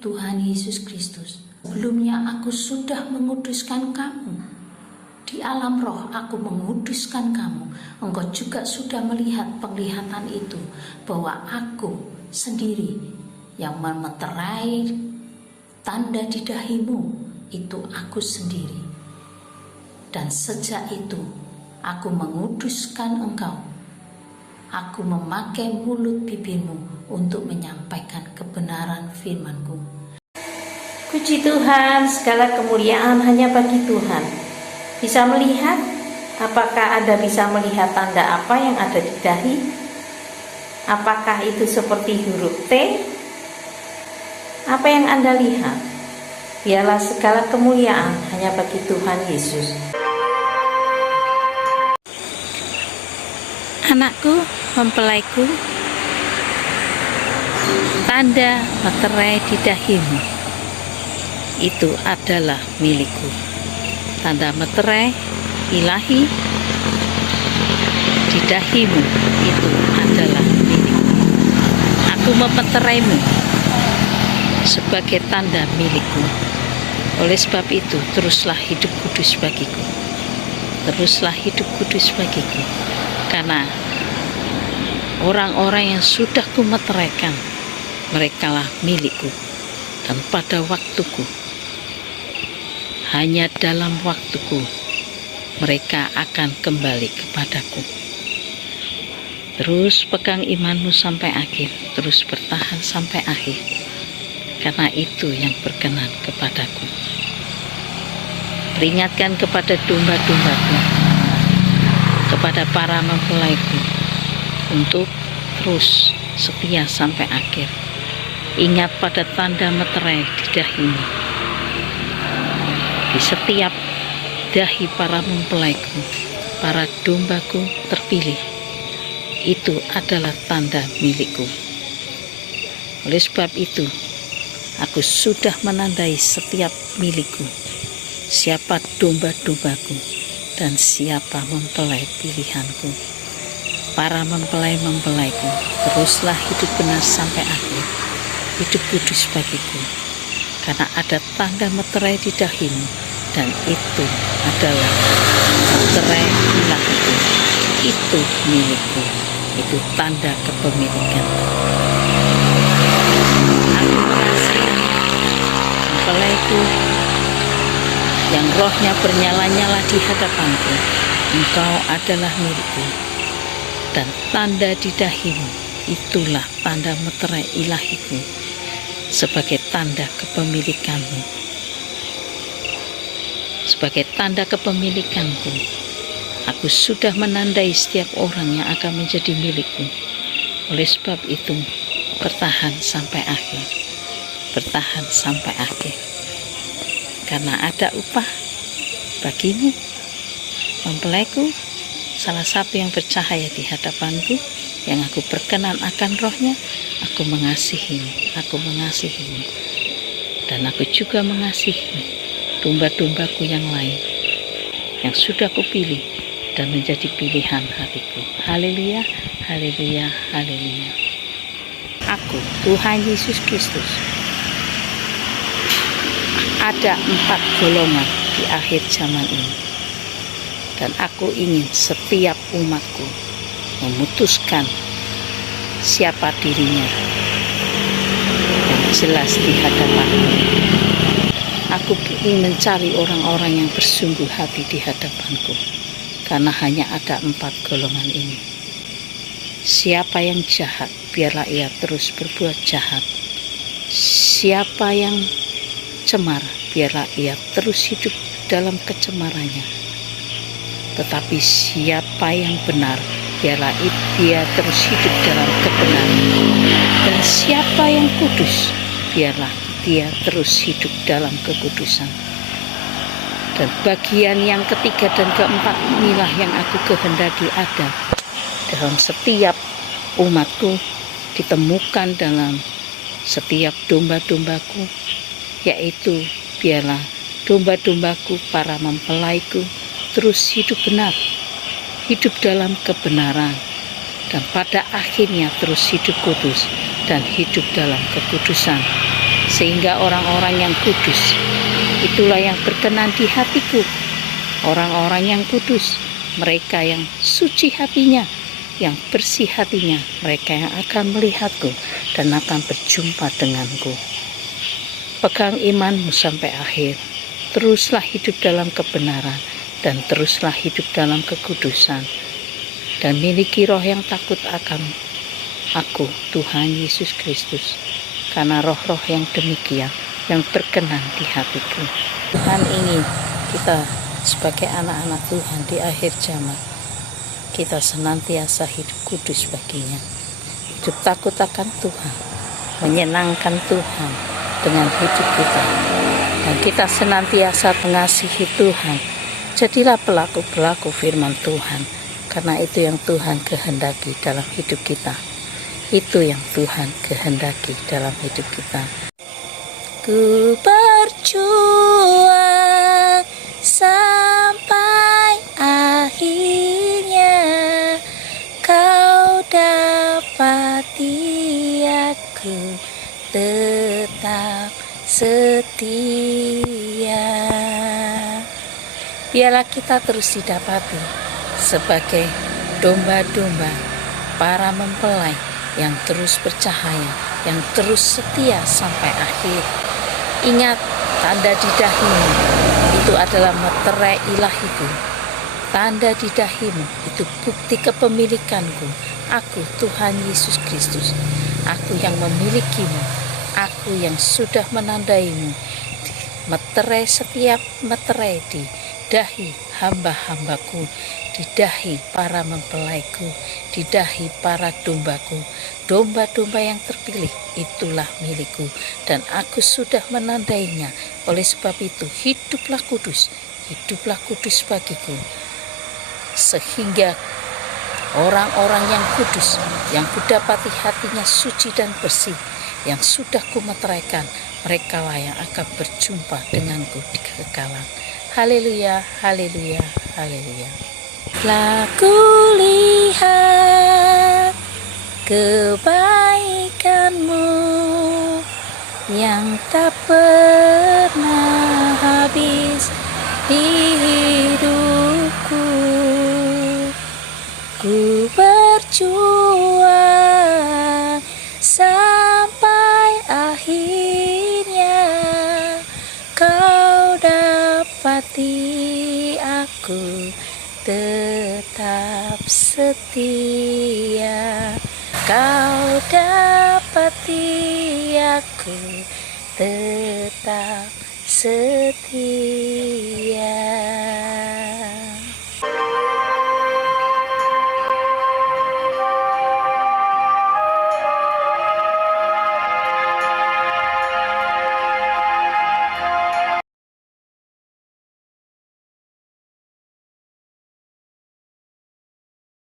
Tuhan Yesus Kristus, sebelumnya aku sudah menguduskan kamu. Di alam roh aku menguduskan kamu. Engkau juga sudah melihat penglihatan itu, bahwa aku sendiri yang memeterai tanda di dahimu, itu aku sendiri. Dan sejak itu aku menguduskan engkau. Aku memakai mulut bibirmu untuk menyampaikan kebenaran firman-Ku. Puji Tuhan, segala kemuliaan hanya bagi Tuhan. Bisa melihat? Apakah Anda bisa melihat tanda apa yang ada di dahi? Apakah itu seperti huruf T? Apa yang Anda lihat? Biarlah segala kemuliaan hanya bagi Tuhan Yesus. Anakku, mempelaiku, tanda meterai di dahimu itu adalah milikku. Tanda meterai ilahi di dahimu itu adalah milikku. Aku memeteraimu sebagai tanda milikku. Oleh sebab itu, teruslah hidup kudus bagiku. Teruslah hidup kudus bagiku. Karena orang-orang yang sudah kumeteraikan, merekalah milikku. Dan pada waktuku, hanya dalam waktuku, mereka akan kembali kepadaku. Terus pegang imanmu sampai akhir, terus bertahan sampai akhir, karena itu yang berkenan kepadaku. Peringatkan kepada domba-dombaku, kepada para mempelaiku, untuk terus setia sampai akhir. Ingat pada tanda meterai di dahimu. Di setiap dahi para mempelaiku, para dombaku terpilih, itu adalah tanda milikku. Oleh sebab itu, aku sudah menandai setiap milikku, siapa domba-dombaku dan siapa mempelai pilihanku. Para mempelai-mempelaiku, teruslah hidup benar sampai akhir, hidup kudus bagiku, karena ada tanda meterai di dahimu, dan itu adalah meterai ilahiku. Itu milikku, itu tanda kepemilikan. Aku mengasihi mempelaiku yang rohnya bernyala-nyala di hadapanku. Engkau adalah milikku, dan tanda di dahimu itulah tanda meterai ilahiku, sebagai tanda kepemilikanmu, sebagai tanda kepemilikanku. Aku sudah menandai setiap orang yang akan menjadi milikku. Oleh sebab itu, bertahan sampai akhir, bertahan sampai akhir, karena ada upah bagimu, mempelaiku, salah satu yang bercahaya di hadapanku, yang aku berkenan akan rohnya. Aku mengasihimu, aku mengasihimu, dan aku juga mengasihi domba-dombaku yang lain yang sudah kupilih dan menjadi pilihan hatiku. Haleluya, haleluya, haleluya. Aku, Tuhan Yesus Kristus, ada 4 golongan di akhir zaman ini, dan aku ingin setiap umatku memutuskan siapa dirinya yang jelas di hadapanku. Aku ingin mencari orang-orang yang bersungguh hati di hadapanku, karena hanya ada 4 golongan ini. Siapa yang jahat, biarlah ia terus berbuat jahat. Siapa yang cemar, biarlah ia terus hidup dalam kecemarannya. Tetapi siapa yang benar, biarlah dia terus hidup dalam kebenaran. Dan siapa yang kudus, biarlah dia terus hidup dalam kekudusan. Dan bagian yang ketiga dan keempat inilah yang aku kehendaki ada dalam setiap umatku, ditemukan dalam setiap domba-dombaku, yaitu biarlah domba-dombaku, para mempelaiku, terus hidup benar, hidup dalam kebenaran, dan pada akhirnya terus hidup kudus dan hidup dalam kekudusan, sehingga orang-orang yang kudus itulah yang berkenan di hatiku. Orang-orang yang kudus, mereka yang suci hatinya, yang bersih hatinya, mereka yang akan melihatku dan akan berjumpa denganku. Pegang imanmu sampai akhir, teruslah hidup dalam kebenaran dan teruslah hidup dalam kekudusan, dan miliki roh yang takut akan aku, Tuhan Yesus Kristus, karena roh-roh yang demikian yang berkenan di hatiku. Tuhan ingin kita sebagai anak-anak Tuhan di akhir zaman, kita senantiasa hidup kudus baginya, hidup takut akan Tuhan, menyenangkan Tuhan dengan hidup kita, dan kita senantiasa mengasihi Tuhan. Jadilah pelaku-pelaku firman Tuhan, karena itu yang Tuhan kehendaki dalam hidup kita. Itu yang Tuhan kehendaki dalam hidup kita. Ku berjuang sampai akhirnya, kau dapati aku tetap setia. Biarlah kita terus didapati sebagai domba-domba, para mempelai yang terus bercahaya, yang terus setia sampai akhir. Ingat, tanda di dahimu itu adalah meterai ilahiku. Tanda di dahimu itu bukti kepemilikanku. Aku Tuhan Yesus Kristus. Aku yang memilikimu. Aku yang sudah menandaimu. Meterai setiap meterai di dahi hamba-hambaku, di dahi para mempelaiku, di dahi para dombaku. Domba-domba yang terpilih itulah milikku, dan aku sudah menandainya. Oleh sebab itu, hiduplah kudus bagiku, sehingga orang-orang yang kudus, yang kudapati hatinya suci dan bersih, yang sudah kumeteraikan, merekalah yang akan berjumpa denganku di kekekalan. Haleluya, haleluya, haleluya. Telah kulihat kebaikanmu yang tak pernah habis di hidupku. Ku berjuang sampai akhirnya, kau dapati aku tetap setia. Kau dapati aku tetap setia.